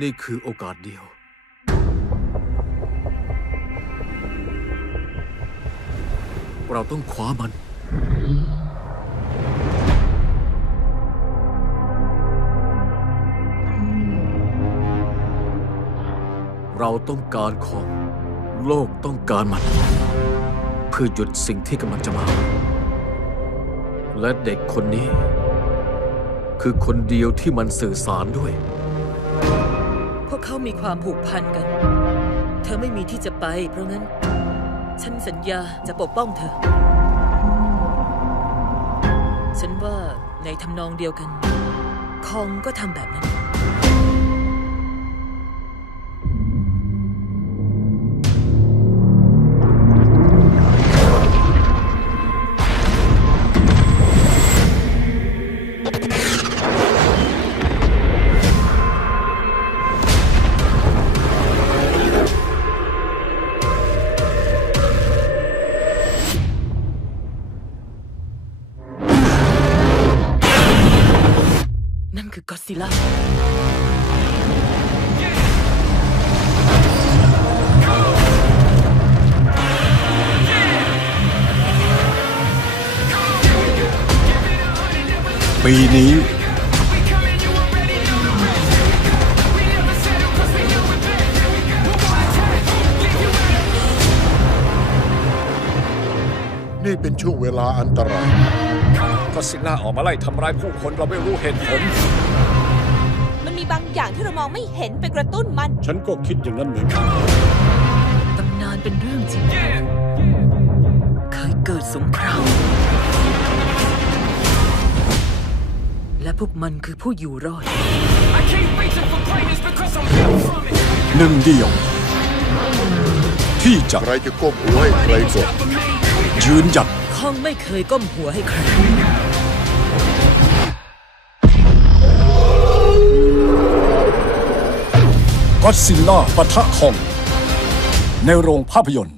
นี่คือโอกาสเดียว เราต้องคว้ามันเราต้องการของโลกต้องการมัน เพื่อหยุดสิ่งที่กำลังจะมา และเด็กคนนี้ คือคนเดียวที่มันสื่อสารด้วย วกเขามีความผูกพันกัน เธอไม่มีที่จะไป เพราะงั้น ฉันสัญญาจะปกป้องเธอ ฉันว่าในทำนองเดียวกัน คองก็ทำแบบนั้น คือกอดซิลล่าปีนี้นี่เป็นช่วงเวลาอันตราย ก็ซิลล่าออกมาไล่ทำร้ายผู้คนเราไม่รู้เหตุผล มันมีบางอย่างที่เรามองไม่เห็นไปกระตุ้นมัน ฉันก็คิดอย่างนั้นเหมือนกันตำนานเป็นเรื่องจริง เคยเกิดสงคราม และพวกมันคือผู้อยู่รอด หนึ่งเดียว ที่จะใครจะก้มหัวให้ใครก่อนยืนหยัดคองไม่เคยก้มหัวให้ใคร ก็ซิลล่าปะทะคอง ในโรงภาพยนตร์